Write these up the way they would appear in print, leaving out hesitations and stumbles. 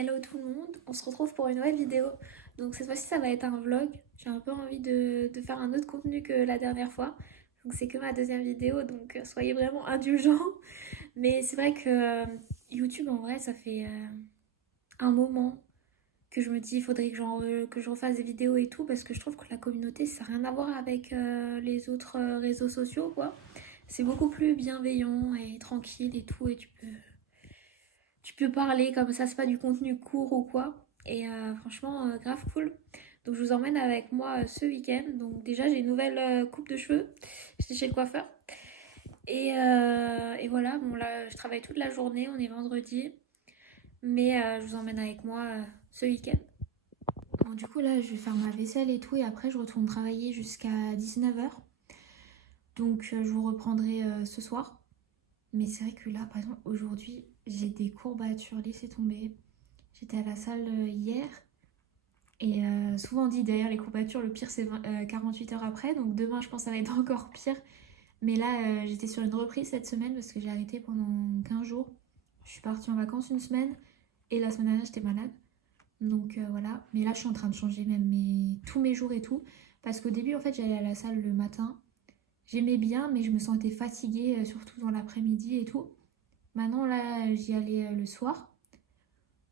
Hello tout le monde, on se retrouve pour une nouvelle vidéo. Donc cette fois-ci ça va être un vlog. J'ai un peu envie de faire un autre contenu que la dernière fois. Donc c'est que ma deuxième vidéo, donc soyez vraiment indulgents. Mais c'est vrai que YouTube en vrai ça fait un moment que je me dis il faudrait que je refasse des vidéos et tout parce que je trouve que la communauté ça n'a rien à voir avec les autres réseaux sociaux quoi. C'est beaucoup plus bienveillant et tranquille et tout et tu peux parler comme ça, c'est pas du contenu court ou quoi. Et franchement, grave cool. Donc je vous emmène avec moi ce week-end. Donc déjà j'ai une nouvelle coupe de cheveux. J'étais chez le coiffeur. Et voilà, bon là je travaille toute la journée, on est vendredi. Mais je vous emmène avec moi ce week-end. Bon du coup là je vais faire ma vaisselle et tout. Et après je retourne travailler jusqu'à 19h. Donc je vous reprendrai ce soir. Mais c'est vrai que là par exemple aujourd'hui j'ai des courbatures, laissez tomber. J'étais à la salle hier et souvent on dit derrière les courbatures, le pire c'est 48 heures après. Donc demain je pense que ça va être encore pire. Mais là j'étais sur une reprise cette semaine parce que j'ai arrêté pendant 15 jours. Je suis partie en vacances une semaine et la semaine dernière j'étais malade. Donc voilà. Mais là je suis en train de changer même tous mes jours et tout. Parce qu'au début en fait j'allais à la salle le matin. J'aimais bien mais je me sentais fatiguée surtout dans l'après-midi et tout. Maintenant là j'y allais le soir.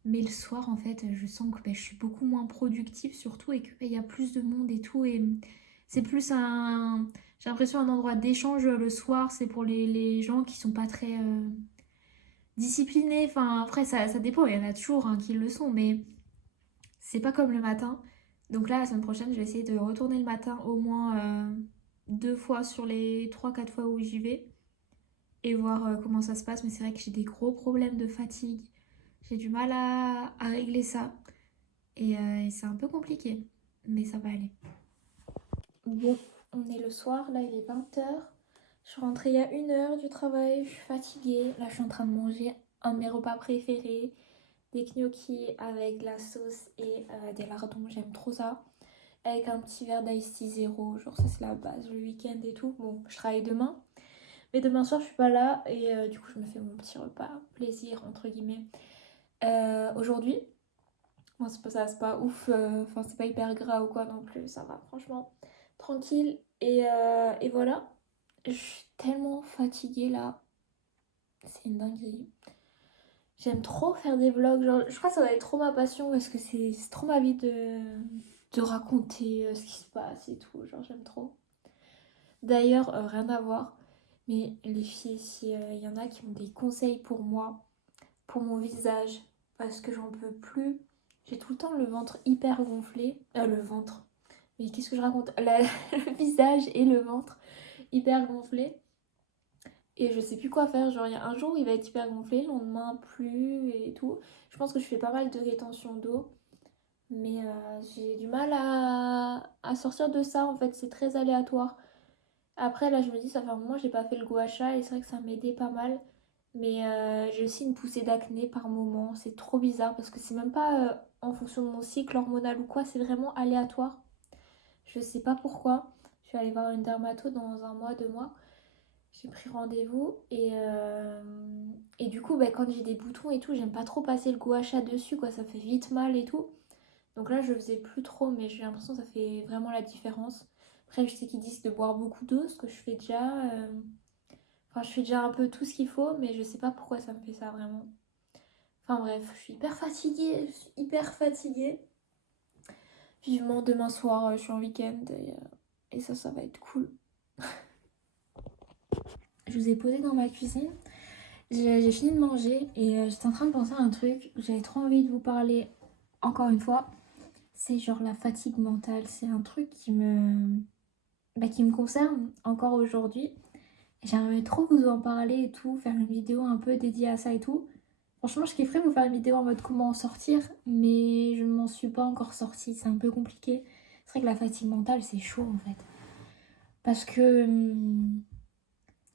Mais le soir, en fait, je sens que je suis beaucoup moins productive surtout et qu'il y a plus de monde et tout. Et c'est plus un... J'ai l'impression un endroit d'échange le soir. C'est pour les gens qui sont pas très disciplinés. Enfin, après, ça dépend. Il y en a toujours hein, qui le sont. Mais c'est pas comme le matin. Donc là, la semaine prochaine, je vais essayer de retourner le matin au moins 2 fois sur les 3-4 fois où j'y vais. Et voir comment ça se passe. Mais c'est vrai que j'ai des gros problèmes de fatigue. J'ai du mal à régler ça. Et c'est un peu compliqué, mais ça va aller. Bon, on est le soir, là il est 20h. Je suis rentrée il y a 1 heure du travail, je suis fatiguée. Là je suis en train de manger un de mes repas préférés, des gnocchis avec de la sauce et des lardons, j'aime trop ça. Avec un petit verre d'ice tea zéro, genre ça c'est la base, le week-end et tout. Bon, je travaille demain, mais demain soir je suis pas là et du coup je me fais mon petit repas plaisir entre guillemets. Aujourd'hui, moi, c'est pas ouf, enfin, c'est pas hyper gras ou quoi non plus, ça va, franchement, tranquille. Et voilà, je suis tellement fatiguée là, c'est une dinguerie. J'aime trop faire des vlogs, genre, je crois que ça va être trop ma passion parce que c'est trop ma vie de raconter ce qui se passe et tout, genre, j'aime trop. D'ailleurs, rien à voir, mais les filles, s'il y en a qui ont des conseils pour moi, pour mon visage, parce que j'en peux plus. J'ai tout le temps le ventre hyper gonflé. Le ventre. Mais qu'est-ce que je raconte le visage et le ventre hyper gonflé. Et je sais plus quoi faire. Genre, il y a un jour où il va être hyper gonflé, le lendemain plus et tout. Je pense que je fais pas mal de rétention d'eau. Mais j'ai du mal à sortir de ça. En fait, c'est très aléatoire. Après, là, je me dis, ça fait un moment que j'ai pas fait le gua sha et c'est vrai que ça m'aidait pas mal. Mais j'ai aussi une poussée d'acné par moment. C'est trop bizarre parce que c'est même pas en fonction de mon cycle hormonal ou quoi, c'est vraiment aléatoire. Je sais pas pourquoi. Je suis allée voir une dermato dans un mois, 2 mois. J'ai pris rendez-vous et du coup, bah, quand j'ai des boutons et tout, j'aime pas trop passer le gua sha dessus, quoi. Ça fait vite mal et tout. Donc là, je faisais plus trop, mais j'ai l'impression que ça fait vraiment la différence. Après, je sais qu'ils disent de boire beaucoup d'eau, ce que je fais déjà. Enfin, je fais déjà un peu tout ce qu'il faut, mais je sais pas pourquoi ça me fait ça vraiment. Enfin bref, je suis hyper fatiguée, je suis hyper fatiguée. Vivement demain soir, je suis en week-end et ça va être cool. Je vous ai posé dans ma cuisine, j'ai fini de manger et j'étais en train de penser à un truc. J'avais trop envie de vous parler encore une fois. C'est genre la fatigue mentale, c'est un truc qui me concerne encore aujourd'hui. J'aimerais trop vous en parler et tout, faire une vidéo un peu dédiée à ça et tout. Franchement, je kifferais vous faire une vidéo en mode comment en sortir, mais je ne m'en suis pas encore sortie, c'est un peu compliqué. C'est vrai que la fatigue mentale, c'est chaud en fait. Parce que,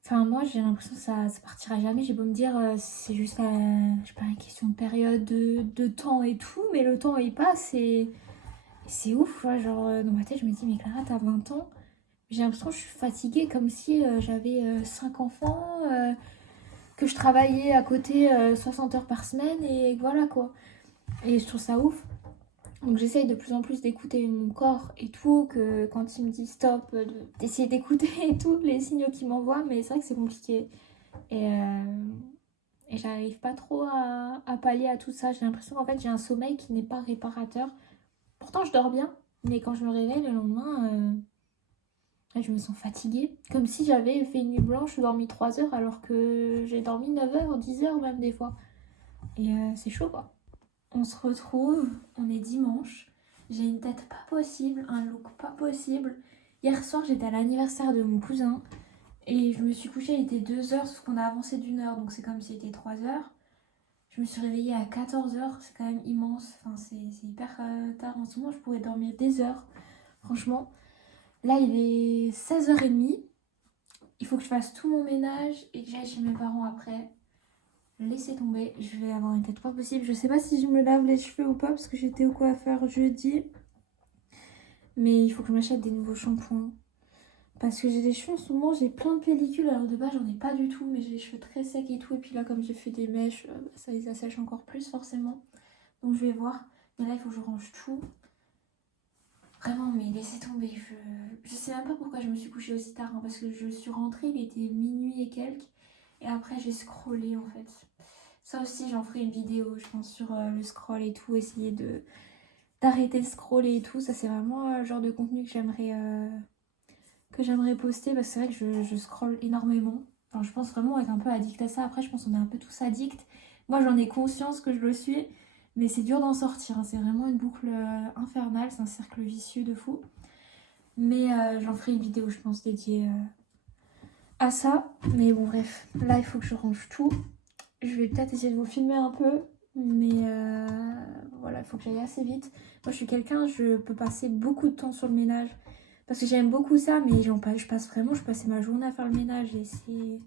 enfin, moi j'ai l'impression que ça partira jamais. J'ai beau me dire, c'est juste je sais pas, une question de période, de temps et tout, mais le temps il passe et c'est ouf, quoi. Genre, dans ma tête, je me dis, mais Clara, t'as 20 ans. J'ai l'impression que je suis fatiguée comme si j'avais 5 enfants, que je travaillais à côté 60 heures par semaine et voilà quoi. Et je trouve ça ouf. Donc j'essaye de plus en plus d'écouter mon corps et tout, que quand il me dit stop, d'essayer d'écouter et tout, les signaux qu'il m'envoie, mais c'est vrai que c'est compliqué. Et, euh, et j'arrive pas trop à pallier à tout ça. J'ai l'impression qu'en fait j'ai un sommeil qui n'est pas réparateur. Pourtant je dors bien, mais quand je me réveille le lendemain, je me sens fatiguée. Comme si j'avais fait une nuit blanche, dormi 3 heures alors que j'ai dormi 9 heures, 10 heures même des fois. Et c'est chaud quoi. On se retrouve, on est dimanche. J'ai une tête pas possible, un look pas possible. Hier soir, j'étais à l'anniversaire de mon cousin et je me suis couchée, il était 2 heures, sauf qu'on a avancé d'1 heure, donc c'est comme s'il était 3 heures. Je me suis réveillée à 14 heures, c'est quand même immense. Enfin, c'est hyper tard en ce moment, je pourrais dormir des heures, franchement. Là, il est 16h30. Il faut que je fasse tout mon ménage et que j'aille chez mes parents après. Laissez tomber, je vais avoir une tête pas possible. Je sais pas si je me lave les cheveux ou pas parce que j'étais au coiffeur jeudi. Mais il faut que je m'achète des nouveaux shampoings. Parce que j'ai des cheveux en ce moment, j'ai plein de pellicules. Alors de base, j'en ai pas du tout, mais j'ai les cheveux très secs et tout. Et puis là, comme j'ai fait des mèches, ça les assèche encore plus forcément. Donc je vais voir. Mais là, il faut que je range tout. Vraiment, mais laissez tomber. Je sais même pas pourquoi je me suis couchée aussi tard. Hein, parce que je suis rentrée, il était minuit et quelques. Et après, j'ai scrollé en fait. Ça aussi, j'en ferai une vidéo, je pense, sur le scroll et tout. Essayer d'arrêter de scroller et tout. Ça, c'est vraiment le genre de contenu que j'aimerais poster. Parce que c'est vrai que je scrolle énormément. Enfin, je pense vraiment être un peu addict à ça. Après, je pense qu'on est un peu tous addicts. Moi, j'en ai conscience que je le suis. Mais c'est dur d'en sortir. Hein. C'est vraiment une boucle infernale. C'est un cercle vicieux de fou. Mais j'en ferai une vidéo, je pense, dédiée à ça. Mais bon, bref. Là, il faut que je range tout. Je vais peut-être essayer de vous filmer un peu, mais voilà, il faut que j'aille assez vite. Moi, je suis quelqu'un, je peux passer beaucoup de temps sur le ménage, parce que j'aime beaucoup ça, mais je passe vraiment, je passais ma journée à faire le ménage, et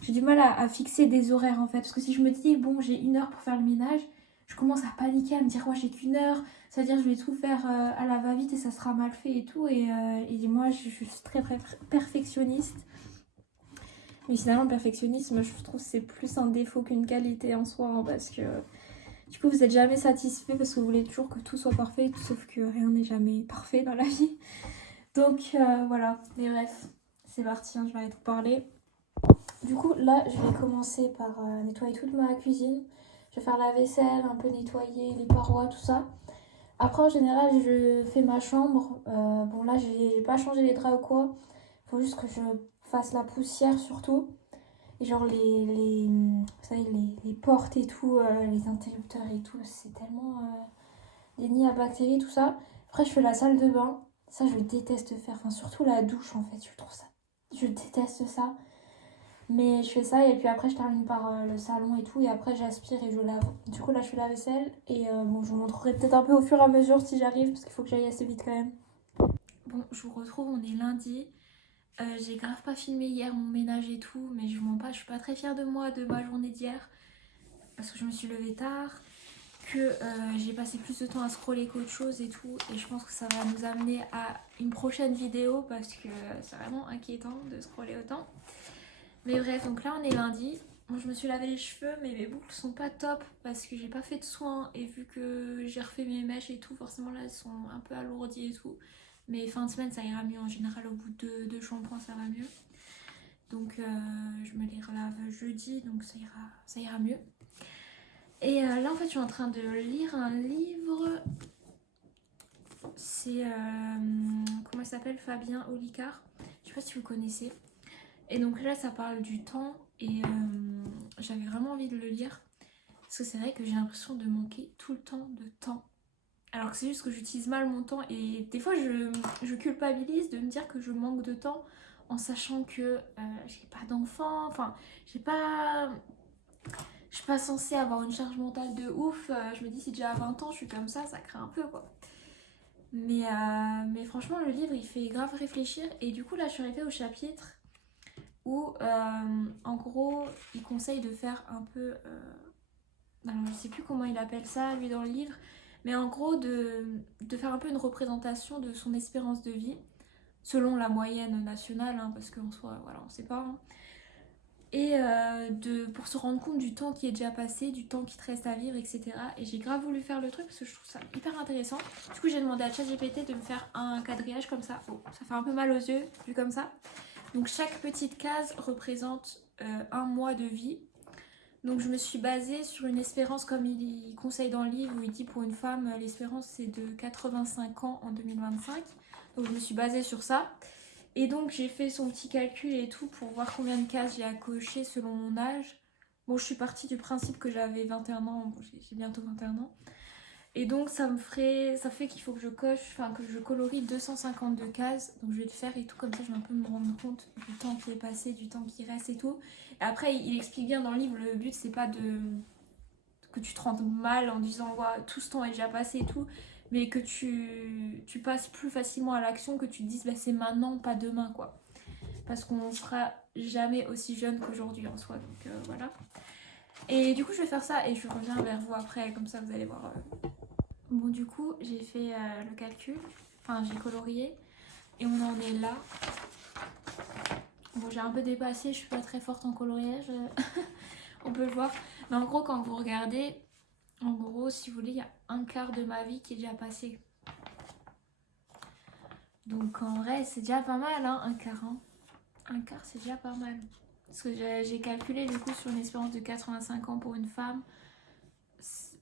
j'ai du mal à fixer des horaires, en fait, parce que si je me dis, bon, j'ai 1 heure pour faire le ménage, je commence à paniquer, à me dire, ouais, j'ai qu'1 heure, c'est-à-dire je vais tout faire à la va-vite, et ça sera mal fait et tout, et moi, je suis très perfectionniste. Mais finalement, le perfectionnisme, je trouve que c'est plus un défaut qu'une qualité en soi, hein, parce que du coup, vous n'êtes jamais satisfait parce que vous voulez toujours que tout soit parfait, sauf que rien n'est jamais parfait dans la vie. Donc voilà, mais bref, c'est parti, hein, je vais arrêter de parler. Du coup, là, je vais commencer par nettoyer toute ma cuisine. Je vais faire la vaisselle, un peu nettoyer les parois, tout ça. Après, en général, je fais ma chambre. Bon, là, j'ai pas changé les draps ou quoi. Faut juste que je fasse la poussière surtout. Et genre vous savez, les portes et tout, les interrupteurs et tout, c'est tellement des nids à bactéries, tout ça. Après, je fais la salle de bain. Ça, je déteste faire. Enfin, surtout la douche, en fait, je trouve ça. Je déteste ça. Mais je fais ça et puis après, je termine par le salon et tout. Et après, j'aspire et je lave. Du coup, là, je fais la vaisselle. Et bon, je vous montrerai peut-être un peu au fur et à mesure si j'arrive, parce qu'il faut que j'aille assez vite quand même. Bon, je vous retrouve, on est lundi. J'ai grave pas filmé hier mon ménage et tout, mais je vous mens pas, je suis pas très fière de moi, de ma journée d'hier, parce que je me suis levée tard, que j'ai passé plus de temps à scroller qu'autre chose et tout, et je pense que ça va nous amener à une prochaine vidéo, parce que c'est vraiment inquiétant de scroller autant. Mais bref, donc là on est lundi, moi je me suis lavé les cheveux, mais mes boucles sont pas top, parce que j'ai pas fait de soins, et vu que j'ai refait mes mèches et tout, forcément là elles sont un peu alourdies et tout. Mais fin de semaine ça ira mieux, en général au bout de 2 shampoings ça va mieux. Donc je me les relave jeudi, donc ça ira mieux. Et là en fait je suis en train de lire un livre. C'est comment il s'appelle, Fabien Olicard. Je sais pas si vous connaissez. Et donc là ça parle du temps et j'avais vraiment envie de le lire. Parce que c'est vrai que j'ai l'impression de manquer tout le temps de temps. Alors que c'est juste que j'utilise mal mon temps et des fois je culpabilise de me dire que je manque de temps en sachant que j'ai pas d'enfant, enfin j'ai pas... Je suis pas censée avoir une charge mentale de ouf, je me dis si déjà à 20 ans je suis comme ça craint un peu quoi. Mais franchement le livre il fait grave réfléchir et du coup là je suis arrivée au chapitre où en gros il conseille de faire un peu... alors je sais plus comment il appelle ça lui dans le livre, mais en gros de faire un peu une représentation de son espérance de vie selon la moyenne nationale, hein, parce qu'en soi, voilà, on sait pas. Hein. et pour se rendre compte du temps qui est déjà passé, du temps qui te reste à vivre, etc. Et j'ai grave voulu faire le truc parce que je trouve ça hyper intéressant. Du coup j'ai demandé à ChatGPT de me faire un quadrillage comme ça. Bon, ça fait un peu mal aux yeux vu comme ça. Donc chaque petite case représente un mois de vie. Donc je me suis basée sur une espérance comme il conseille dans le livre où il dit pour une femme l'espérance c'est de 85 ans en 2025. Donc je me suis basée sur ça. Et donc j'ai fait son petit calcul et tout pour voir combien de cases j'ai à cocher selon mon âge. Bon, je suis partie du principe que j'avais 21 ans, bon, j'ai bientôt 21 ans. Et donc ça fait qu'il faut que je coche, enfin que je colorie 252 cases. Donc je vais le faire et tout, comme ça je vais un peu me rendre compte du temps qui est passé, du temps qui reste et tout. Et après il explique bien dans le livre, le but c'est pas que tu te rendes mal en disant ouais, tout ce temps est déjà passé et tout, mais que tu passes plus facilement à l'action, que tu te dises bah, c'est maintenant, pas demain quoi. Parce qu'on sera jamais aussi jeune qu'aujourd'hui en soi, donc voilà. Et du coup je vais faire ça et je reviens vers vous après, comme ça vous allez voir. Bon du coup j'ai fait le calcul, enfin j'ai colorié et on en est là. Bon j'ai un peu dépassé, je suis pas très forte en coloriage, on peut le voir. Mais en gros quand vous regardez, en gros si vous voulez il y a un quart de ma vie qui est déjà passé. Donc en vrai c'est déjà pas mal hein, un quart. Hein. Un quart c'est déjà pas mal. Parce que j'ai calculé du coup sur une espérance de 85 ans pour une femme.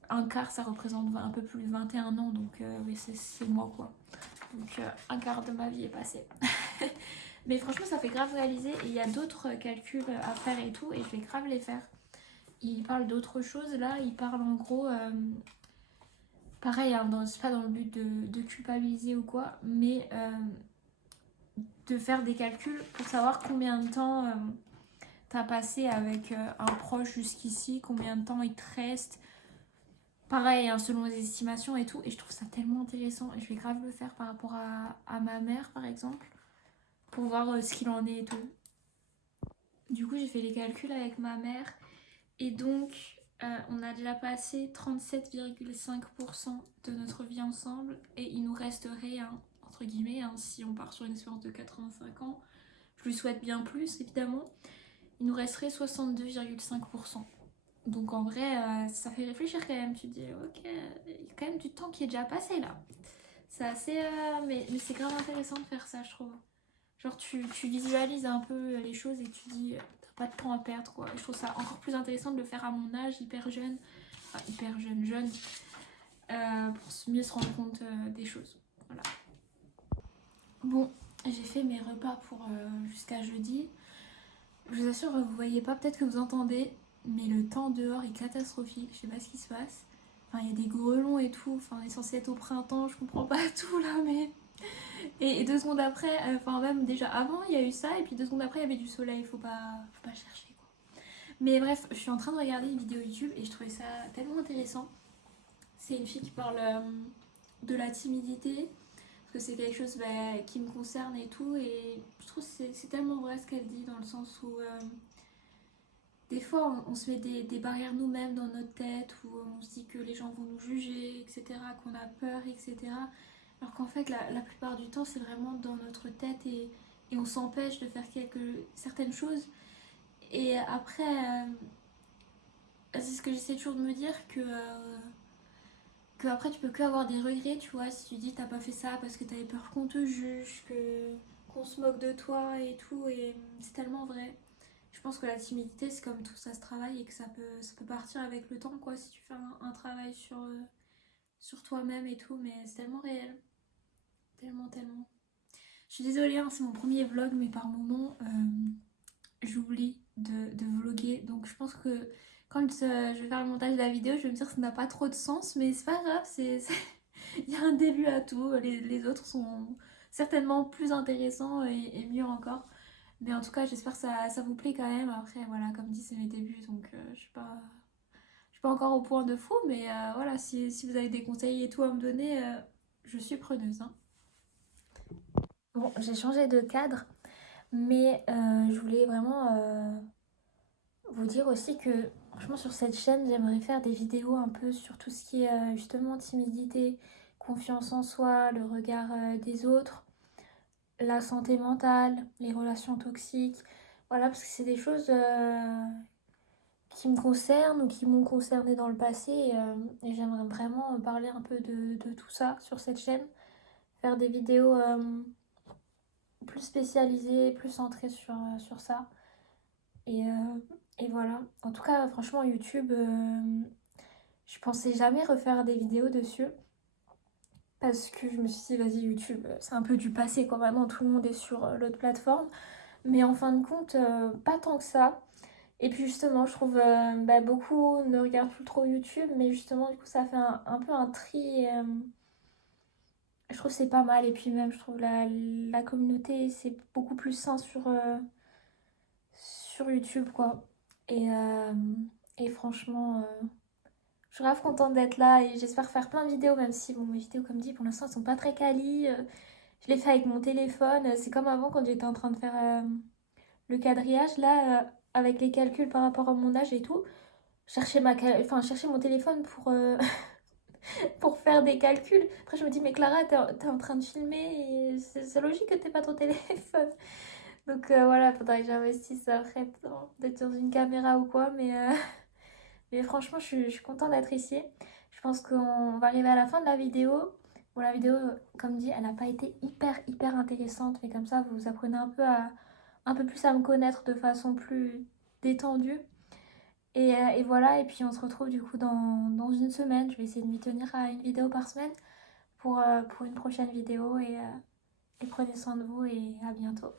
Un quart ça représente un peu plus de 21 ans donc oui c'est moi quoi. Donc un quart de ma vie est passé. Mais franchement ça fait grave réaliser et il y a d'autres calculs à faire et tout et je vais grave les faire. Il parle d'autres choses là, il parle en gros pareil hein, c'est pas dans le but de culpabiliser ou quoi, mais de faire des calculs pour savoir combien de temps t'as passé avec un proche jusqu'ici, combien de temps il te reste. Pareil, hein, selon les estimations et tout. Et je trouve ça tellement intéressant. Et je vais grave le faire par rapport à ma mère, par exemple. Pour voir ce qu'il en est et tout. Du coup, j'ai fait les calculs avec ma mère. Et donc, on a déjà passé 37,5% de notre vie ensemble. Et il nous resterait, hein, entre guillemets, hein, si on part sur une espérance de 85 ans. Je lui souhaite bien plus, évidemment. Il nous resterait 62,5%. Donc en vrai, ça fait réfléchir quand même. Tu te dis, ok, il y a quand même du temps qui est déjà passé là. C'est assez. Mais c'est grave intéressant de faire ça, je trouve. Genre, tu visualises un peu les choses et tu dis, t'as pas de temps à perdre quoi. Et je trouve ça encore plus intéressant de le faire à mon âge, hyper jeune. Enfin, hyper jeune. Pour mieux se rendre compte des choses. Voilà. Bon, j'ai fait mes repas pour jusqu'à jeudi. Je vous assure, vous voyez pas, peut-être que vous entendez. Mais le temps dehors est catastrophique, je sais pas ce qui se passe. Enfin, il y a des grelons et tout, enfin, on est censé être au printemps, je comprends pas tout là, mais. Et 2 secondes après, enfin, même déjà avant, il y a eu ça, et puis 2 secondes après, il y avait du soleil, faut pas chercher quoi. Mais bref, je suis en train de regarder une vidéo YouTube et je trouvais ça tellement intéressant. C'est une fille qui parle de la timidité, parce que c'est quelque chose qui me concerne et tout, et je trouve que c'est tellement vrai ce qu'elle dit, dans le sens où. Des fois, on se met des barrières nous-mêmes dans notre tête, où on se dit que les gens vont nous juger, etc., qu'on a peur, etc. Alors qu'en fait, la plupart du temps, c'est vraiment dans notre tête et on s'empêche de faire certaines choses. Et après, c'est ce que j'essaie toujours de me dire, que après tu peux que avoir des regrets, tu vois, si tu dis t'as pas fait ça parce que t'avais peur qu'on te juge, qu'on se moque de toi et tout, et c'est tellement vrai. Je pense que la timidité, c'est comme tout, ça se travaille et que ça peut partir avec le temps, quoi, si tu fais un travail sur toi-même et tout, mais c'est tellement réel. Tellement, tellement. Je suis désolée, hein, c'est mon premier vlog, mais par moments, j'oublie de vlogger. Donc je pense que quand je vais faire le montage de la vidéo, je vais me dire que ça n'a pas trop de sens, mais c'est pas grave, il y a un début à tout. Les autres sont certainement plus intéressants et mieux encore. Mais en tout cas, j'espère que ça vous plaît quand même. Après, voilà, comme dit, c'est mes débuts, donc je suis pas encore au point de fou. Mais voilà, si vous avez des conseils et tout à me donner, je suis preneuse. Hein. Bon, j'ai changé de cadre, mais je voulais vraiment vous dire aussi que, franchement, sur cette chaîne, j'aimerais faire des vidéos un peu sur tout ce qui est justement timidité, confiance en soi, le regard des autres, la santé mentale, les relations toxiques. Voilà, parce que c'est des choses qui me concernent ou qui m'ont concerné dans le passé et j'aimerais vraiment parler un peu de tout ça sur cette chaîne, faire des vidéos plus spécialisées, plus centrées sur ça. Et, euh, et voilà. En tout cas, franchement, YouTube, je pensais jamais refaire des vidéos dessus. Parce que je me suis dit, vas-y, YouTube, c'est un peu du passé quoi. Maintenant, tout le monde est sur l'autre plateforme. Mais en fin de compte, pas tant que ça. Et puis justement, je trouve beaucoup ne regardent plus trop YouTube. Mais justement, du coup, ça fait un peu un tri. Je trouve que c'est pas mal. Et puis même, je trouve la communauté, c'est beaucoup plus sain sur YouTube, quoi. Et, euh, et franchement, je suis grave contente d'être là et j'espère faire plein de vidéos, même si bon, mes vidéos, comme dit, pour l'instant, elles sont pas très quali. Je l'ai fait avec mon téléphone. C'est comme avant quand j'étais en train de faire le quadrillage, là, avec les calculs par rapport à mon âge et tout. Je cherchais mon téléphone pour faire des calculs. Après, je me dis, mais Clara, t'es en train de filmer et c'est logique que t'aies pas ton téléphone. Donc voilà, faudrait que j'investisse après d'être sur une caméra ou quoi. Mais franchement, je suis contente d'être ici. Je pense qu'on va arriver à la fin de la vidéo. Bon, la vidéo, comme dit, elle n'a pas été hyper intéressante. Mais comme ça, vous apprenez un peu plus à me connaître de façon plus détendue. Et voilà, et puis on se retrouve du coup dans une semaine. Je vais essayer de m'y tenir à une vidéo par semaine pour une prochaine vidéo. Et prenez soin de vous et à bientôt.